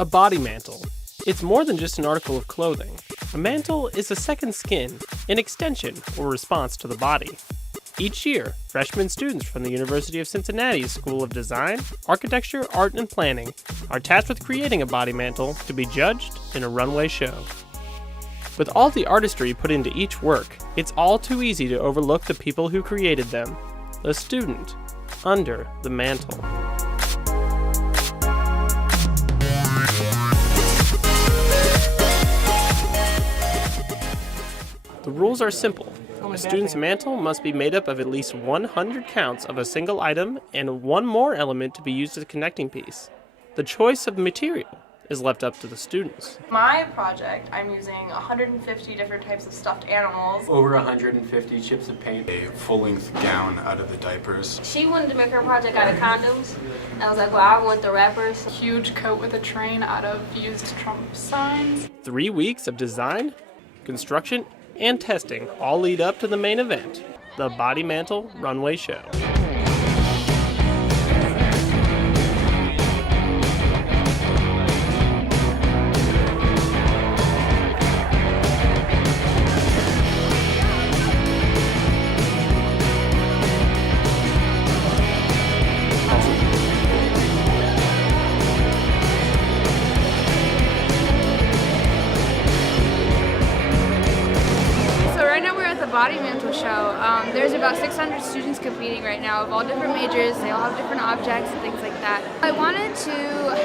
A body mantle. It's more than just an article of clothing. A mantle is a second skin, an extension or response to the body. Each year, freshman students from the University of Cincinnati's School of Design, Architecture, Art, and Planning are tasked with creating a body mantle to be judged in a runway show. With all the artistry put into each work, it's all too easy to overlook the people who created them, the student under the mantle. The rules are simple. A student's mantle must be made up of at least 100 counts of a single item and one more element to be used as a connecting piece. The choice of material is left up to the students. My project, I'm using 150 different types of stuffed animals. Over 150 chips of paint. A full-length gown out of the diapers. She wanted to make her project out of condoms. I was like, well, I want the wrappers. Huge coat with a train out of used Trump signs. 3 weeks of design, construction, and testing all lead up to the main event, the Body Mantle Runway Show. Body Mantle show. There's about 600 students competing right now of all different majors. They all have different objects and things like that. I wanted to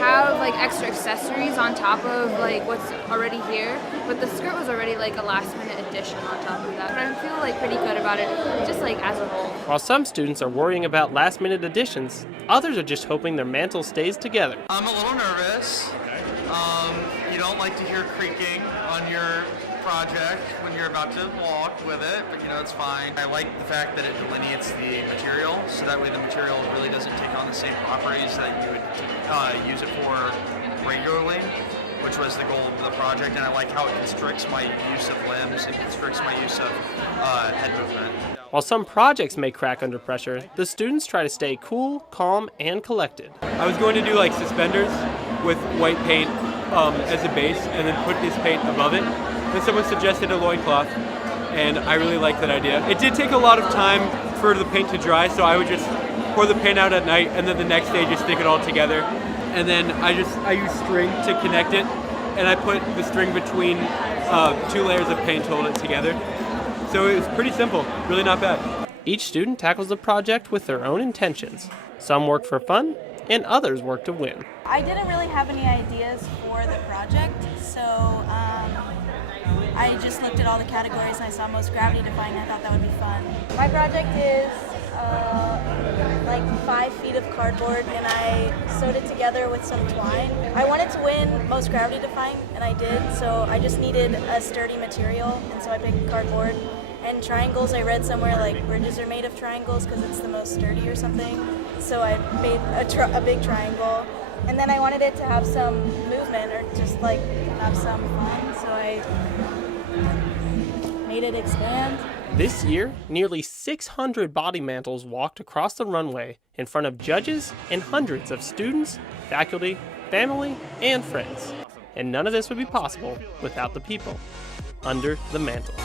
have like extra accessories on top of like what's already here, but the skirt was already like a last minute addition on top of that. But I feel like pretty good about it, just like as a whole. While some students are worrying about last minute additions, others are just hoping their mantle stays together. I'm a little nervous. You don't like to hear creaking on your project when you're about to walk with it, but you know, it's fine. I like the fact that it delineates the material, so that way the material really doesn't take on the same properties that you would use it for regularly, which was the goal of the project, and I like how it constricts my use of limbs, it constricts my use of head movement. While some projects may crack under pressure, the students try to stay cool, calm, and collected. I was going to do like suspenders with white paint as a base and then put this paint above it. Then someone suggested a loincloth, and I really liked that idea. It did take a lot of time for the paint to dry, so I would just pour the paint out at night and then the next day just stick it all together. And then I use string to connect it, and I put the string between 2 layers of paint to hold it together. So it was pretty simple, really not bad. Each student tackles the project with their own intentions. Some work for fun, and others work to win. I didn't really have any ideas for the project, so I just looked at all the categories and I saw most gravity defying. I thought that would be fun. My project is like 5 feet of cardboard, and I sewed it together with some twine. I wanted to win most gravity defying, and I did, so I just needed a sturdy material, and so I picked cardboard. And triangles, I read somewhere like bridges are made of triangles because it's the most sturdy or something. So I made a big triangle. And then I wanted it to have some movement or just like have some fun. So I made it expand. This year, nearly 600 body mantles walked across the runway in front of judges and hundreds of students, faculty, family, and friends. And none of this would be possible without the people under the mantle.